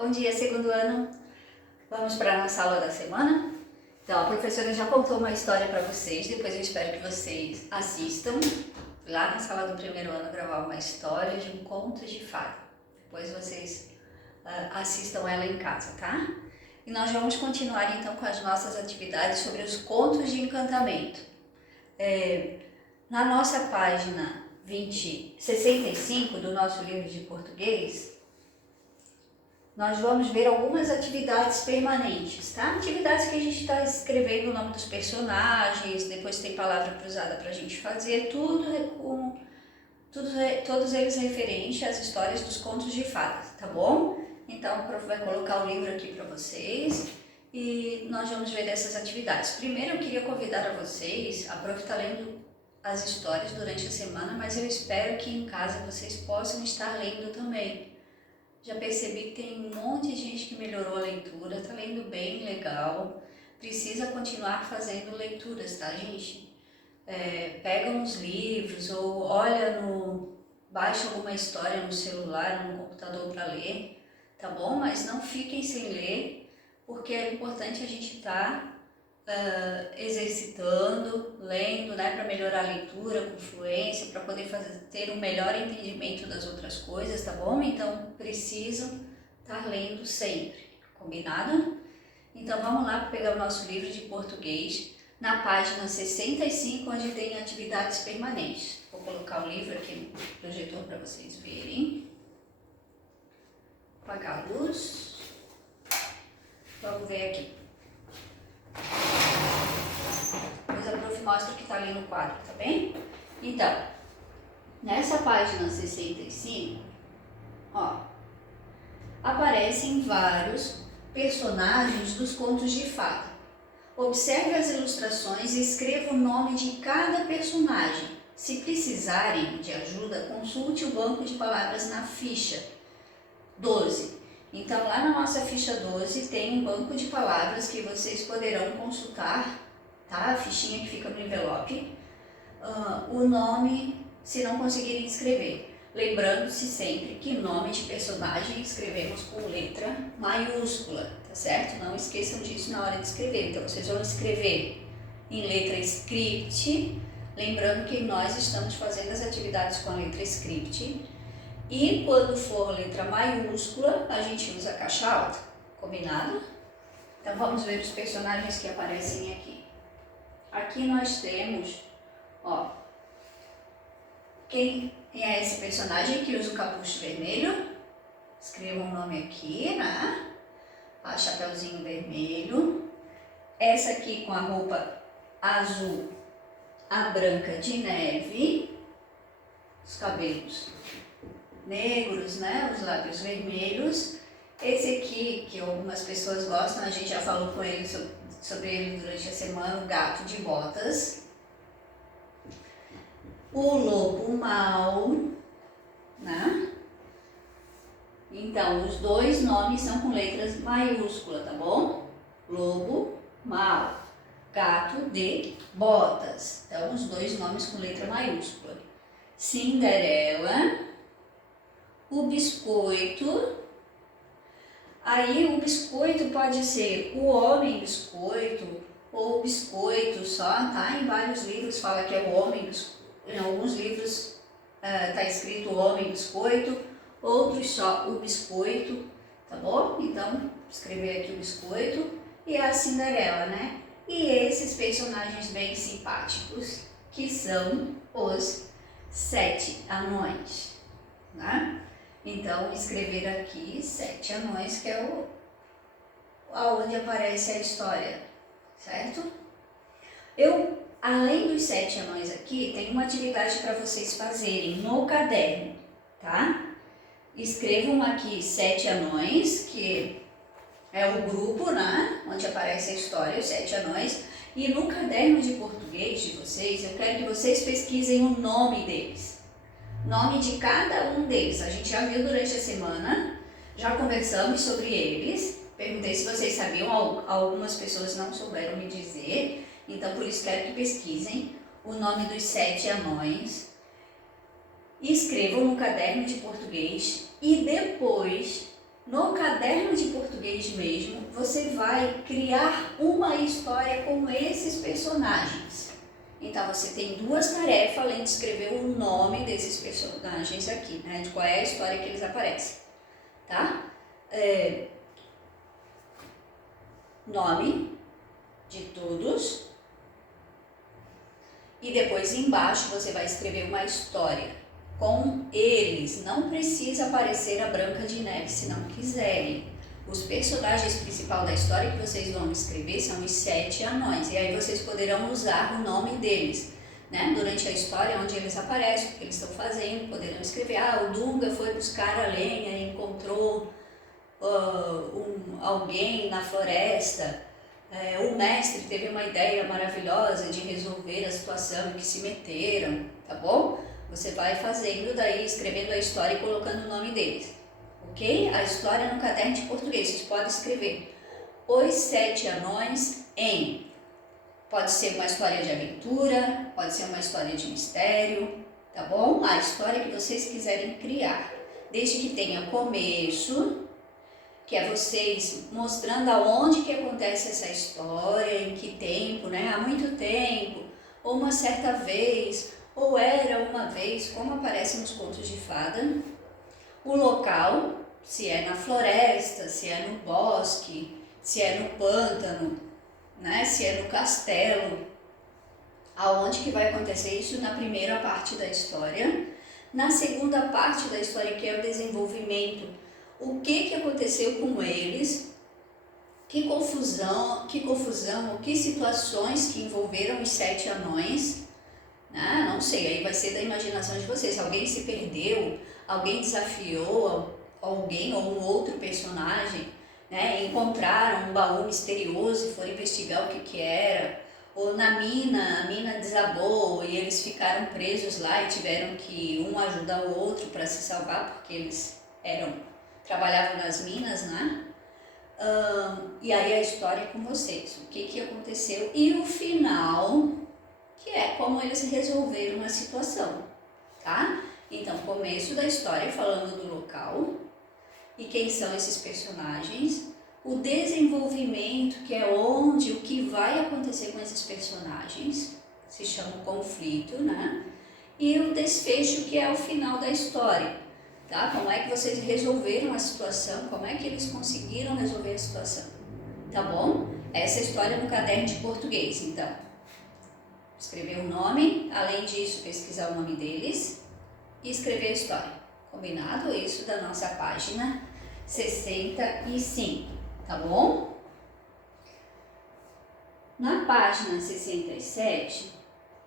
Bom dia, segundo ano. Vamos para a nossa aula da semana? Então, a professora já contou uma história para vocês, depois eu espero que vocês assistam lá na sala do primeiro ano gravar uma história de um conto de fada. Depois vocês assistam ela em casa, tá? E nós vamos continuar então com as nossas atividades sobre os contos de encantamento. Na nossa página 65 do nosso livro de português, nós vamos ver algumas atividades permanentes, tá? Atividades que a gente está escrevendo o nome dos personagens, depois tem palavra cruzada para a gente fazer, todos eles referentes às histórias dos contos de fadas, tá bom? Então, o prof vai colocar o livro aqui para vocês e nós vamos ver essas atividades. Primeiro, eu queria convidar a vocês, a prof está lendo as histórias durante a semana, mas eu espero que em casa vocês possam estar lendo também. Já percebi que tem um monte de gente que melhorou a leitura, tá lendo bem, legal. Precisa continuar fazendo leituras, tá, gente? Pega uns livros ou baixa alguma história no celular, no computador para ler, tá bom? Mas não fiquem sem ler, porque é importante a gente estar exercitando, lendo, né, para melhorar a leitura com fluência, para poder ter um melhor entendimento das outras coisas, tá bom? Então, precisam estar lendo sempre, combinado? Então, vamos lá pegar o nosso livro de português, na página 65, onde tem atividades permanentes. Vou colocar o livro aqui no projetor para vocês verem. Apagar a luz. Vamos ver aqui. Depois a prof mostra o que está ali no quadro, tá bem? Então, nessa página 65, aparecem vários personagens dos contos de fada. Observe as ilustrações e escreva o nome de cada personagem. Se precisarem de ajuda, consulte o banco de palavras na ficha 12. Então, lá na nossa ficha 12 tem um banco de palavras que vocês poderão consultar, tá? A fichinha que fica no envelope, o nome, se não conseguirem escrever. Lembrando-se sempre que nome de personagem escrevemos com letra maiúscula, tá certo? Não esqueçam disso na hora de escrever. Então, vocês vão escrever em letra script, lembrando que nós estamos fazendo as atividades com a letra script. E quando for letra maiúscula, a gente usa caixa alta, combinado? Então vamos ver os personagens que aparecem aqui. Aqui nós temos, quem é esse personagem que usa o capucho vermelho? Escreva um nome aqui, né? Chapeuzinho vermelho. Essa aqui com a roupa azul, a Branca de Neve, os cabelos negros, né? Os lábios vermelhos. Esse aqui, que algumas pessoas gostam, a gente já falou com ele sobre ele durante a semana, o Gato de Botas. O Lobo Mau, né? Então, os dois nomes são com letras maiúsculas, tá bom? Lobo Mau, Gato de Botas. Então, os dois nomes com letra maiúscula. Cinderela, o Biscoito. Aí o biscoito pode ser o Homem Biscoito ou o Biscoito só, tá? Em vários livros fala que é o Homem Biscoito, em alguns livros tá escrito o Homem Biscoito, outros só o Biscoito, tá bom? Então, escrever aqui o Biscoito e a Cinderela, né? E esses personagens bem simpáticos, que são os 7 anões, né? Então, escrever aqui 7 anões, que é aonde aparece a história, certo? Além dos 7 anões aqui, tem uma atividade para vocês fazerem no caderno, tá? Escrevam aqui 7 anões, que é o grupo, né? Onde aparece a história, os 7 anões. E no caderno de português de vocês, eu quero que vocês pesquisem o nome deles. Nome de cada um deles. A gente já viu durante a semana, já conversamos sobre eles. Perguntei se vocês sabiam, algumas pessoas não souberam me dizer. Então, por isso quero que pesquisem o nome dos 7 anões. Escrevam no caderno de português e depois, no caderno caderno de português mesmo, você vai criar uma história com esses personagens. Então você tem duas tarefas, além de escrever o nome desses personagens aqui, né? De qual é a história que eles aparecem, tá? Nome de todos. E depois embaixo você vai escrever uma história com eles. Não precisa aparecer a Branca de Neve se não quiserem. Os personagens principais da história que vocês vão escrever são os 7 anões. E aí vocês poderão usar o nome deles, né? Durante a história, onde eles aparecem, o que eles estão fazendo. Poderão escrever, o Dunga foi buscar a lenha e encontrou alguém na floresta. O mestre teve uma ideia maravilhosa de resolver a situação em que se meteram, tá bom? Você vai fazendo daí, escrevendo a história e colocando o nome deles, ok? A história no caderno de português, vocês podem escrever Os 7 Anões em... Pode ser uma história de aventura, pode ser uma história de mistério, tá bom? A história que vocês quiserem criar, desde que tenha começo, que é vocês mostrando aonde que acontece essa história, em que tempo, né? Há muito tempo, ou uma certa vez, ou era uma vez, como aparece nos contos de fada. O local, se é na floresta, se é no bosque, se é no pântano, né? Se é no castelo, aonde que vai acontecer isso na primeira parte da história. Na segunda parte da história, que é o desenvolvimento, o que aconteceu com eles, que confusão, que situações que envolveram os 7 anões, né? Não sei, aí vai ser da imaginação de vocês. Alguém se perdeu, alguém desafiou alguém ou um outro personagem, né? Encontraram um baú misterioso e foram investigar o que era, ou na mina, a mina desabou e eles ficaram presos lá e tiveram que um ajudar o outro para se salvar, porque eles trabalhavam nas minas, né? E aí a história é com vocês, o que aconteceu e o final, que é como eles resolveram a situação, tá? Então, começo da história falando do local e quem são esses personagens, o desenvolvimento, que é onde, o que vai acontecer com esses personagens, se chama conflito, né? E o desfecho, que é o final da história. Tá? Como é que vocês resolveram a situação, como é que eles conseguiram resolver a situação, tá bom? Essa é a história no caderno de português, então. Escrever o nome, além disso pesquisar o nome deles e escrever a história, combinado? Isso da nossa página 65, tá bom? Na página 67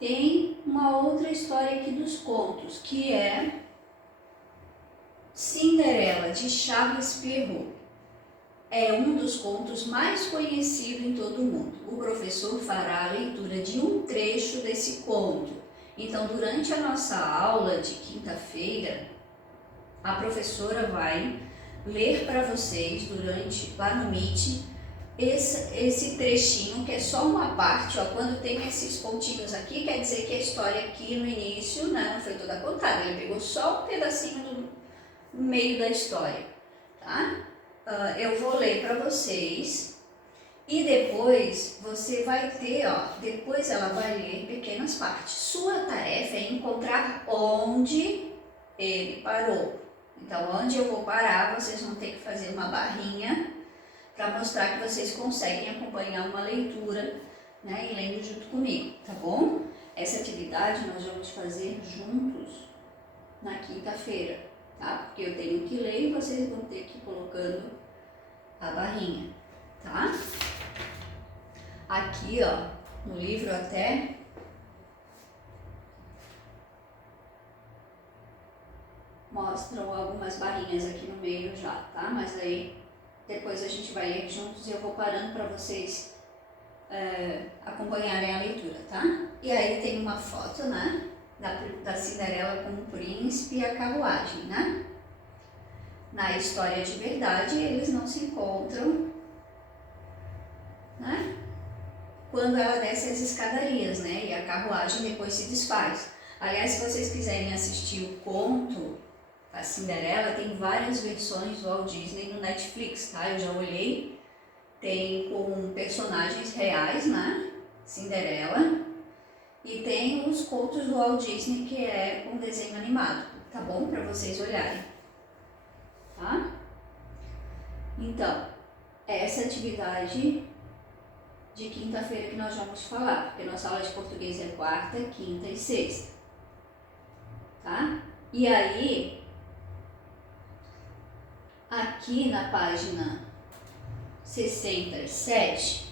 tem uma outra história aqui dos contos, que é Cinderela, de Charles Perrault. É um dos contos mais conhecidos em todo o mundo. O professor fará a leitura de um trecho desse conto. Então, durante a nossa aula de quinta-feira, a professora vai ler para vocês, lá no Meet, esse trechinho, que é só uma parte. Quando tem esses pontinhos aqui, quer dizer que a história aqui no início, né, não foi toda contada. Ele pegou só um pedacinho do meio da história, tá? Eu vou ler para vocês e depois você vai ter, depois ela vai ler pequenas partes. Sua tarefa é encontrar onde ele parou. Então, onde eu vou parar, vocês vão ter que fazer uma barrinha para mostrar que vocês conseguem acompanhar uma leitura, né, e lendo junto comigo, tá bom? Essa atividade nós vamos fazer juntos na quinta-feira, tá? Porque eu tenho que ler e vocês vão ter que ir colocando a barrinha, tá? Aqui, no livro até mostram algumas barrinhas aqui no meio já, tá? Mas aí depois a gente vai ler juntos e eu vou parando para vocês acompanharem a leitura, tá? E aí tem uma foto, né? Da Cinderela com o príncipe e a carruagem, né? Na história de verdade, eles não se encontram, né? Quando ela desce as escadarias, né? E a carruagem depois se desfaz. Aliás, se vocês quiserem assistir o conto A Cinderela tem várias versões do Walt Disney no Netflix, tá? Eu já olhei, tem com personagens reais, né? Cinderela. E tem os contos do Walt Disney, que é com desenho animado, tá bom? Para vocês olharem, tá? Então, essa atividade de quinta-feira que nós vamos falar, porque nossa aula de português é quarta, quinta e sexta, tá? E aí, aqui na página 67,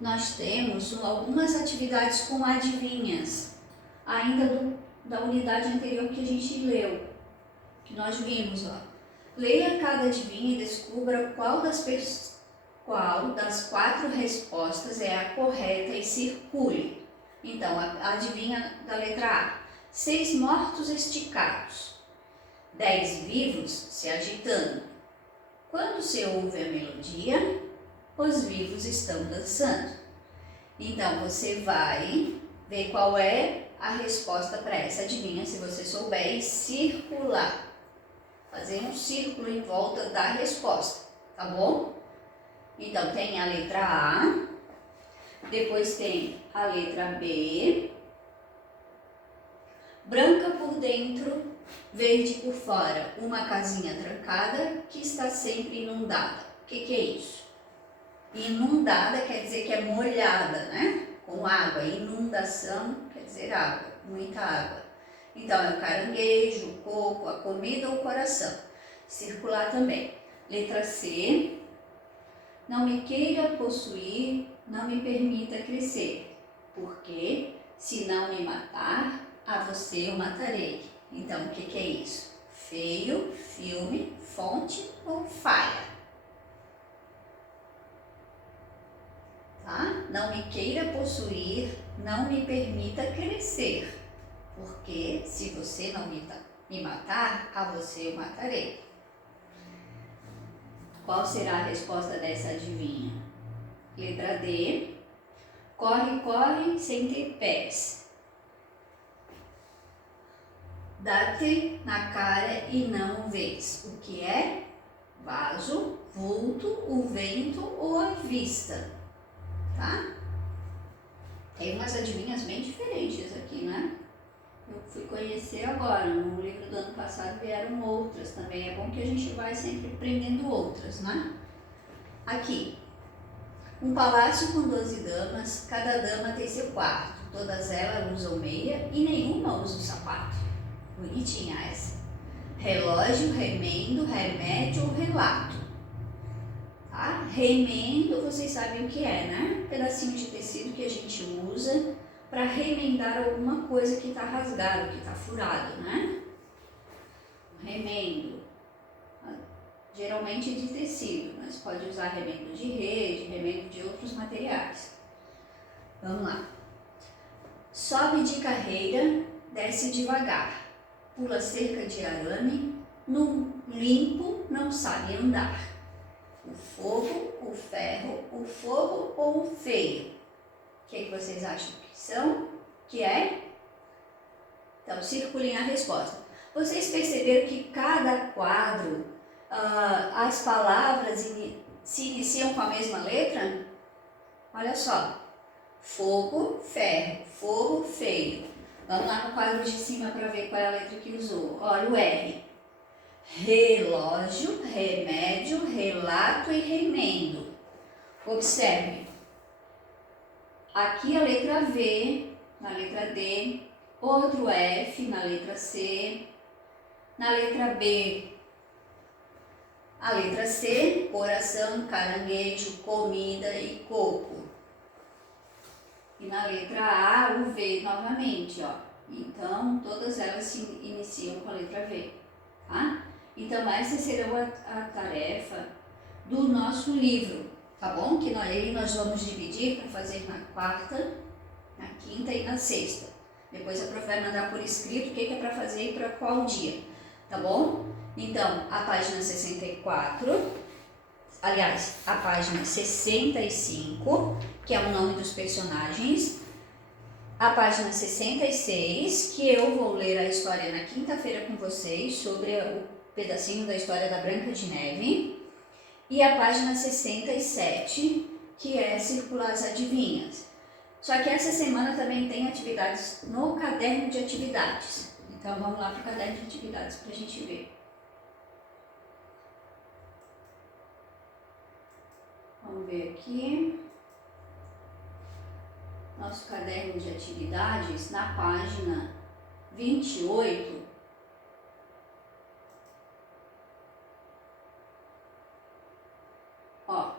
nós temos algumas atividades com adivinhas, ainda da unidade anterior que a gente leu, que nós vimos, ó. Leia cada adivinha e descubra qual das 4 respostas é a correta e circule. Então, a adivinha da letra A. 6 mortos esticados, 10 vivos se agitando. Quando se ouve a melodia, os vivos estão dançando. Então, você vai ver qual é a resposta para essa adivinha, se você souber, e circular. Fazer um círculo em volta da resposta, tá bom? Então, tem a letra A, depois tem a letra B, branca por dentro, verde por fora, uma casinha trancada que está sempre inundada. O que é isso? Inundada quer dizer que é molhada, né? Com água. Inundação quer dizer água, muita água. Então, é o caranguejo, o coco, a comida ou o coração. Circular também. Letra C. Não me queira possuir, não me permita crescer, porque se não me matar, a você eu matarei. Então, o que é isso? Feio, filme, fonte ou falha? Tá? Não me queira possuir, não me permita crescer, porque se você não me matar, a você eu matarei. Qual será a resposta dessa adivinha? Letra D. Corre, corre, sem ter pés. Dá-te na cara e não o vês. O que é? Vaso, vulto, o vento ou a vista. Tá? Tem umas adivinhas bem diferentes aqui, né? Eu fui conhecer agora, no livro do ano passado vieram outras também. É bom que a gente vai sempre aprendendo outras, né? Aqui, um palácio com 12 damas, cada dama tem seu quarto. Todas elas usam meia e nenhuma usa o sapato. Bonitinha essa. Relógio, remendo, remédio ou relato. Tá? Remendo, vocês sabem o que é, né? Um pedacinho de tecido que a gente usa para remendar alguma coisa que está rasgado, que está furado, né? Remendo, geralmente de tecido, mas pode usar remendo de rede, remendo de outros materiais. Vamos lá. Sobe de carreira, desce devagar, pula cerca de arame, no limpo não sabe andar. O fogo, o ferro, o fogo ou o feio? O que vocês acham que são? Que é? Então, circulem a resposta. Vocês perceberam que cada quadro, as palavras se iniciam com a mesma letra? Olha só. Fogo, ferro, fogo, feio. Vamos lá no quadro de cima para ver qual é a letra que usou. Olha o R. Relógio, remédio, relato e remendo. Observe. Aqui a letra V, na letra D, outro F na letra C, na letra B, a letra C, coração, caranguejo, comida e coco. E na letra A, o V novamente, ó. Então, todas elas se iniciam com a letra V, tá? Então, essa será a tarefa do nosso livro. Tá bom? Que aí nós vamos dividir para fazer na quarta, na quinta e na sexta. Depois a prof vai mandar por escrito o que é para fazer e para qual dia. Tá bom? Então, a página 64, aliás, a página 65, que é o nome dos personagens. a página 66, que eu vou ler a história na quinta-feira com vocês, sobre o pedacinho da história da Branca de Neve, e a página 67, que é Circular as Adivinhas. Só que essa semana também tem atividades no caderno de atividades. Então vamos lá para o caderno de atividades para a gente ver. Vamos ver aqui. Nosso caderno de atividades, na página 28, ó,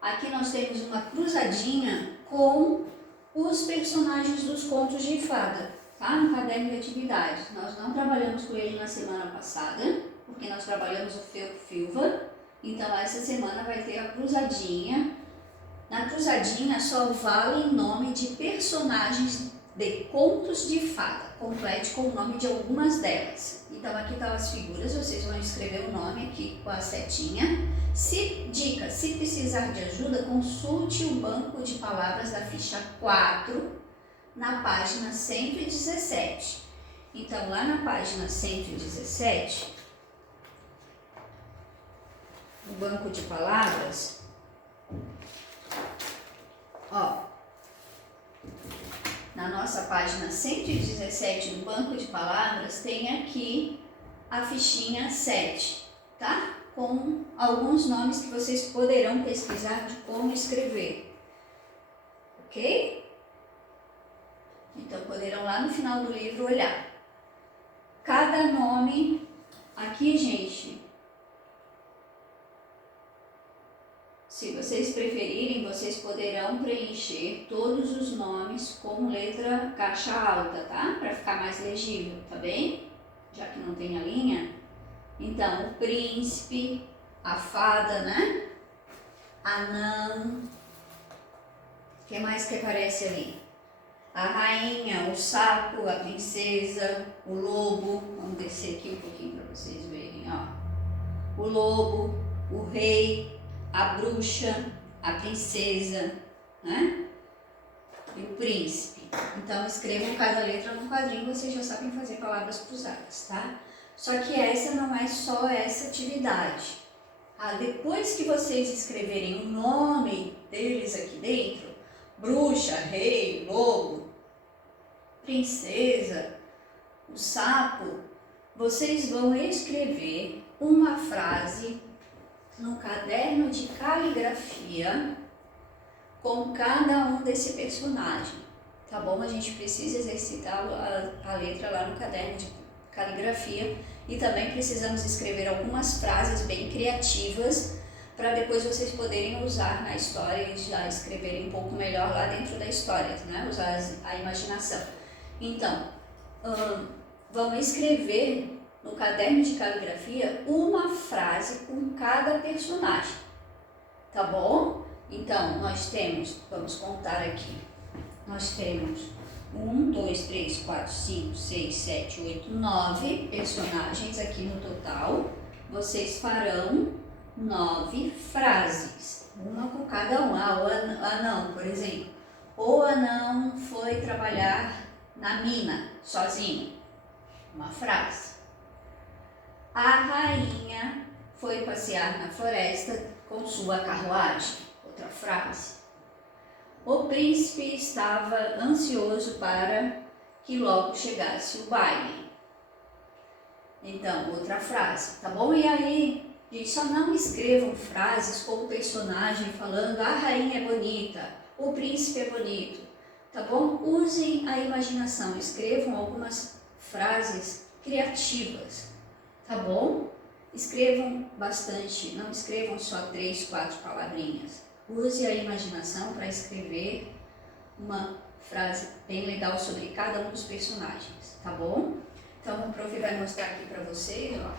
aqui nós temos uma cruzadinha com os personagens dos contos de fada, tá? No caderno de atividades. Nós não trabalhamos com ele na semana passada, porque nós trabalhamos o Felpo Filva, então essa semana vai ter a cruzadinha. Na cruzadinha só vale nome de personagens de contos de fada. Complete com o nome de algumas delas. Então aqui estão as figuras, vocês vão escrever o nome aqui com a setinha. Dica, se precisar de ajuda, consulte o banco de palavras da ficha 4 na página 117. Então lá na página 117, o banco de palavras, ó, na nossa página 117 do banco de palavras tem aqui a fichinha 7, tá? Com alguns nomes que vocês poderão pesquisar de como escrever, ok? Então poderão lá no final do livro olhar. Cada nome aqui, gente, se vocês preferirem, vocês poderão preencher todos os nomes com letra caixa alta, tá? Para ficar mais legível, tá bem? Já que não tem a linha. Então, o príncipe, a fada, né? Anão. O que mais que aparece ali? A rainha, o sapo, a princesa, o lobo. Vamos descer aqui um pouquinho para vocês verem, ó. O lobo, o rei, a bruxa, a princesa, né? E o príncipe. Então escrevam cada letra no quadrinho, vocês já sabem fazer palavras cruzadas, tá? Só que essa não é só essa atividade. Depois que vocês escreverem o nome deles aqui dentro, bruxa, rei, lobo, princesa, o sapo, vocês vão escrever uma frase no caderno de caligrafia com cada um desse personagem, tá bom? A gente precisa exercitar a letra lá no caderno de caligrafia e também precisamos escrever algumas frases bem criativas para depois vocês poderem usar na história e já escreverem um pouco melhor lá dentro da história, né? Usar a imaginação. Então, vamos escrever no caderno de caligrafia uma frase com cada personagem, tá bom? Então, nós temos, vamos contar aqui, nós temos 1, 2, 3, 4, 5, 6, 7, 8, 9 personagens aqui no total. Vocês farão 9 frases, uma com cada um. O anão, por exemplo. O anão foi trabalhar na mina, sozinho. Uma frase. A rainha foi passear na floresta com sua carruagem. Outra frase. O príncipe estava ansioso para que logo chegasse o baile. Então, outra frase, tá bom? E aí, gente, só não escrevam frases com o personagem falando a rainha é bonita, o príncipe é bonito, tá bom? Usem a imaginação, escrevam algumas frases criativas, tá bom? Escrevam bastante, não escrevam só 3, 4 palavrinhas. Use a imaginação para escrever uma frase bem legal sobre cada um dos personagens, tá bom? Então o prof vai mostrar aqui para vocês, ó.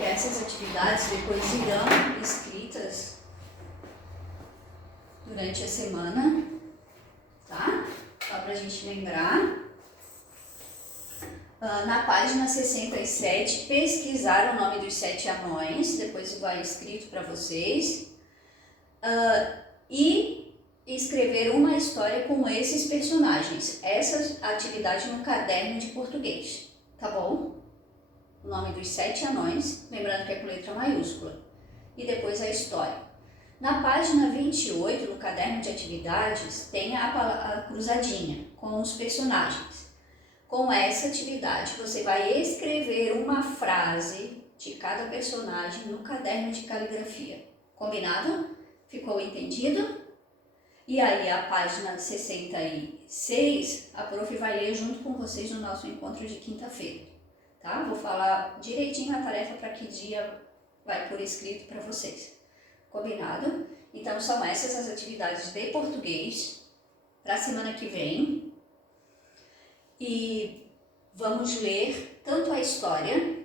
E essas atividades depois irão escritas durante a semana, tá? Só para a gente lembrar. Na página 67, pesquisar o nome dos 7 anões, depois vai escrito para vocês. E escrever uma história com esses personagens. Essa atividade no caderno de português, tá bom? O nome dos 7 anões, lembrando que é com letra maiúscula. E depois a história. Na página 28, no caderno de atividades, tem a cruzadinha com os personagens. Com essa atividade, você vai escrever uma frase de cada personagem no caderno de caligrafia. Combinado? Ficou entendido? E aí, a página 66, a prof vai ler junto com vocês no nosso encontro de quinta-feira, tá? Vou falar direitinho a tarefa para que dia vai por escrito para vocês. Combinado? Então, são essas as atividades de português para a semana que vem. E vamos ler tanto a história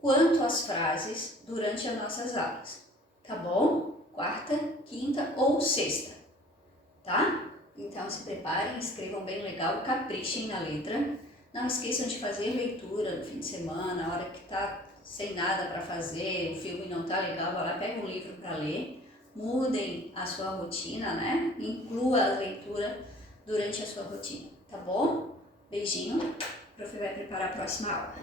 quanto as frases durante as nossas aulas, tá bom? Quarta, quinta ou sexta, tá? Então se preparem, escrevam bem legal, caprichem na letra. Não esqueçam de fazer leitura no fim de semana, na hora que tá sem nada para fazer, o filme não tá legal, vai lá, pega um livro para ler. Mudem a sua rotina, né? Inclua a leitura durante a sua rotina, tá bom? Beijinho, o prof vai preparar a próxima aula.